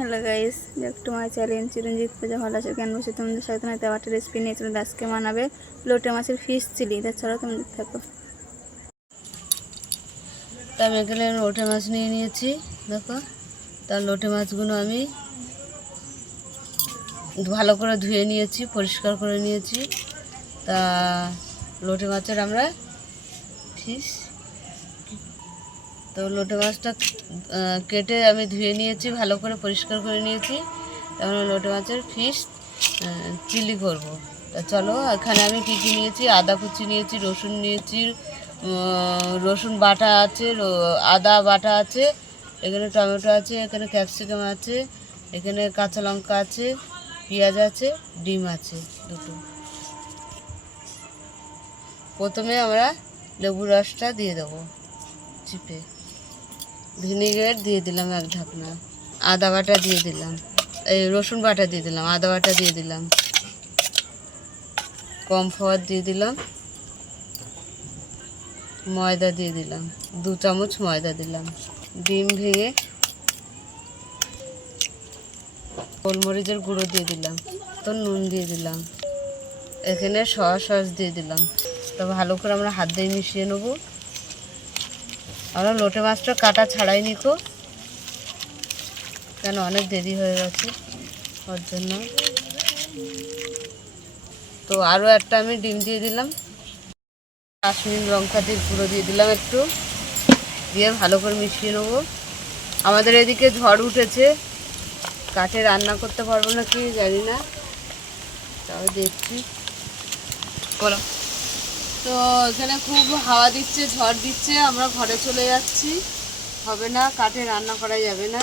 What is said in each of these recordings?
Hello guys, back to my challenge Chiranjit Puja, ভালো আছে? কেন বসে তোমাদের সাথে না একটা রেসিপি নিয়ে নিয়েছিল আজকে বানাবে লোটে মাছের ফিশ চিলি তা তোমাদের থাকো তা আমি এখানে লোটে মাছ নিয়ে নিয়েছি, দেখো। তার লোটে মাছগুলো আমি ভালো করে ধুয়ে নিয়েছি, পরিষ্কার করে নিয়েছি। তা লোটে মাছের আমরা ফিস তো লোটে মাছটা কেটে আমি ধুয়ে নিয়েছি, ভালো করে পরিষ্কার করে নিয়েছি। তারপরে লোটে মাছের ফিশ চিলি করব। তা চলো, এখানে আমি কী কী নিয়েছি? আদা কুচি নিয়েছি, রসুন নিয়েছি রসুন বাটা আছে আদা বাটা আছে, এখানে টমেটো আছে, এখানে ক্যাপসিকাম আছে, এখানে কাঁচা লঙ্কা আছে, পেঁয়াজ আছে, ডিম আছে, দুটো। প্রথমে আমরা লেবু রসটা দিয়ে দেবো, চিপে। ভিনিগার দিয়ে দিলাম এক ঢাকনা, আদা বাটা দিয়ে দিলাম, এই রসুন বাটা দিয়ে দিলাম, আদা বাটা দিয়ে দিলাম কম কমফোয়ার দিয়ে দিলাম, ময়দা দিয়ে দিলাম, দু চামচ ময়দা দিলাম, ডিম ভেঙে গোলমরিচের গুঁড়ো দিয়ে দিলাম, তো নুন দিয়ে দিলাম, এখানে সয়া সস দিয়ে দিলাম, তো ভালো করে আমরা হাত দিয়ে মিশিয়ে নেব। আমরা লোটে মাছটা কাটা ছাড়াই নিকো কেন, অনেক দেরি হয়ে গেছে ওর জন্য। তো আরও একটা আমি ডিম দিয়ে দিলাম। কাশ্মীর লঙ্কা দিয়ে গুঁড়ো দিয়ে দিলাম একটু। দিয়ে ভালো করে মিশিয়ে নেব। আমাদের এদিকে ঝড় উঠেছে। কাঠে রান্না করতে পারব না কি জানি না। তাও দেখছি। বলো। তো এখানে খুব হাওয়া দিচ্ছে, ঝড় দিচ্ছে, আমরা ঘরে চলে যাচ্ছি। হবে না, কাঠে রান্না করা যাবে না।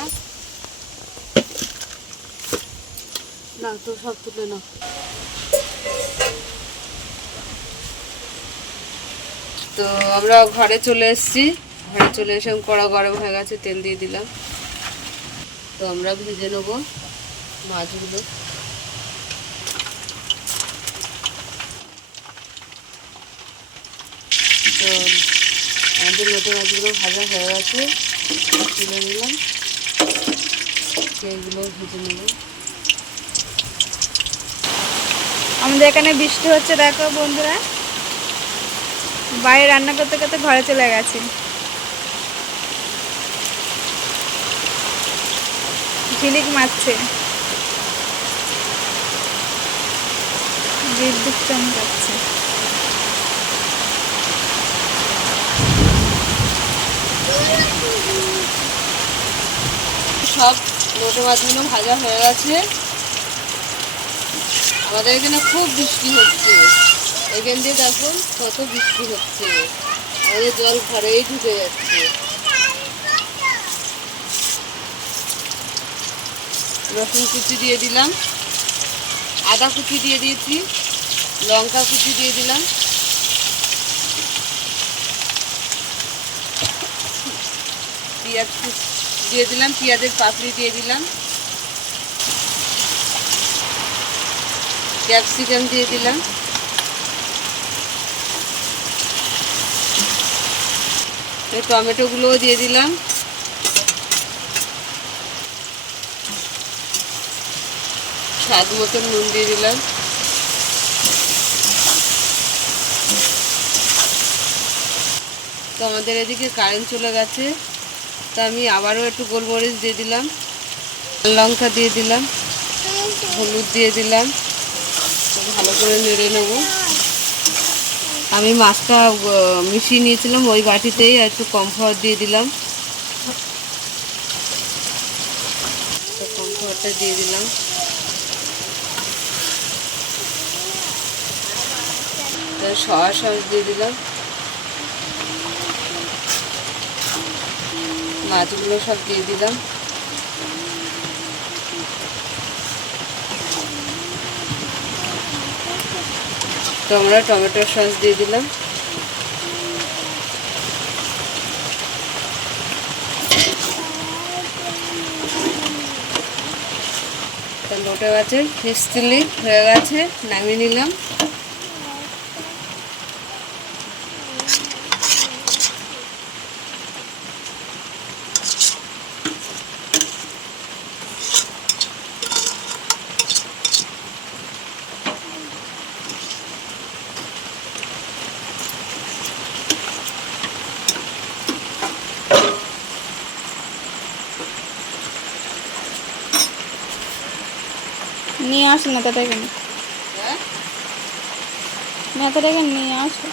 না, তো সব তুলে না তো আমরা ঘরে চলে এসেছি। ঘরে চলে এসে কড়া গরম হয়ে গেছে, তেল দিয়ে দিলাম। তো আমরা ভেজে নেব মাছগুলো। তো আমাদের লোটে মাছগুলো ভাজা হয়ে গেছে। তুলে নিলাম। সেইগুলো ভেজে নেব। আমাদের এখানে বৃষ্টি হচ্ছে, দেখো বন্ধুরা। বাইরে রান্না করতে করতে ঘরে চলে গেছে। ঝিলিক মারছে। বিদ্যুৎ চমকাচ্ছে। সব লোটে মাছগুলো ভাজা হয়ে গেছে। আমাদের এখানে খুব বৃষ্টি হচ্ছে। এখান দিয়ে দেখুন কত বৃষ্টি হচ্ছে। আমাদের জল ঘরেই ঢুকে যাচ্ছে। রসুন কুচি দিয়ে দিলাম। আদা কুচি দিয়ে দিয়েছি। লঙ্কা কুচি দিয়ে দিলাম। পেঁয়াজ কুচি। দিয়ে দিলাম, পেঁয়াজের পাপড়ি দিয়ে দিলাম। ক্যাপসিকাম দিয়ে দিলাম। টমেটোগুলোও দিয়ে দিলাম। স্বাদ মতন নুন দিয়ে দিলাম। তো আমাদের এদিকে কারেন্ট চলে গেছে। তো আমি আবারও একটু গোলমরিচ দিয়ে দিলাম, লঙ্কা দিয়ে দিলাম, হলুদ দিয়ে দিলাম, ভালো করে নেড়ে নেব। আমি মাছটা মিশিয়ে নিয়েছিলাম, ওই বাটিতেই একটু কম খাওয়ার দিয়ে দিলাম। কম খাওয়ারটা দিয়ে দিলাম। সয়া সস দিয়ে দিলাম। মাছগুলো সব দিয়ে দিলাম। টমেটো টমেটো সস দিয়ে দিলাম। লোটে গাছের ফিস চিলি হয়ে গেছে, নামিয়ে নিলাম। নিয়ে আসো নেতাটা এখানে হ্যাঁ? নেতাটা এখানে নিয়ে আসো।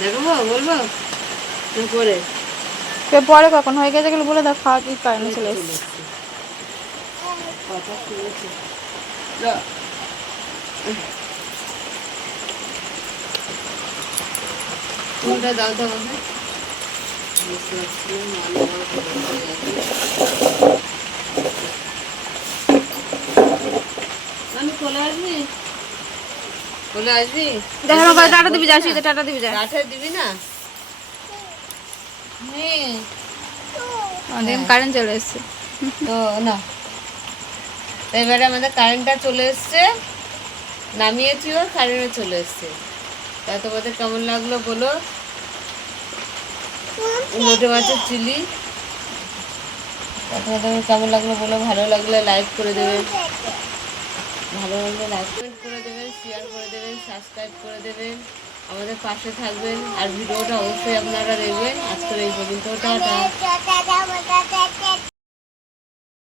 দেখব বলব? পরে। কখন? হয়ে গেছে গেলে বলে দাও খাওয়া কি কারণে চলে এসেছে? কথা শুনেছি কোনটা দাও তো আমাকে। আসবি? কোলে আসবি? দেখো টাটা দিবি যাচ্ছি টাটা দিবি যা দিবি না? আমাদের কারেন্ট চলে এসেছে। তো না। এবারে আমাদের কারেন্টটা চলে এসছে। নামিয়েছিও কারেন্টও চলে এসছে। তা তোমাদের কেমন লাগল বলো? লোটে মাছের চিলি। আপনাদের কেমন লাগল বলো? ভালো লাগলে লাইক করে দেবেন। ভালো লাগলে লাইক করে দেবেন শেয়ার করে দেবেন সাবস্ক্রাইব করে দেবেন। আমাদের পাশে থাকবেন। আর ভিডিওটা অবশ্যই আপনারা দেখবেন। আজকের এই পর্যন্ত টাটা।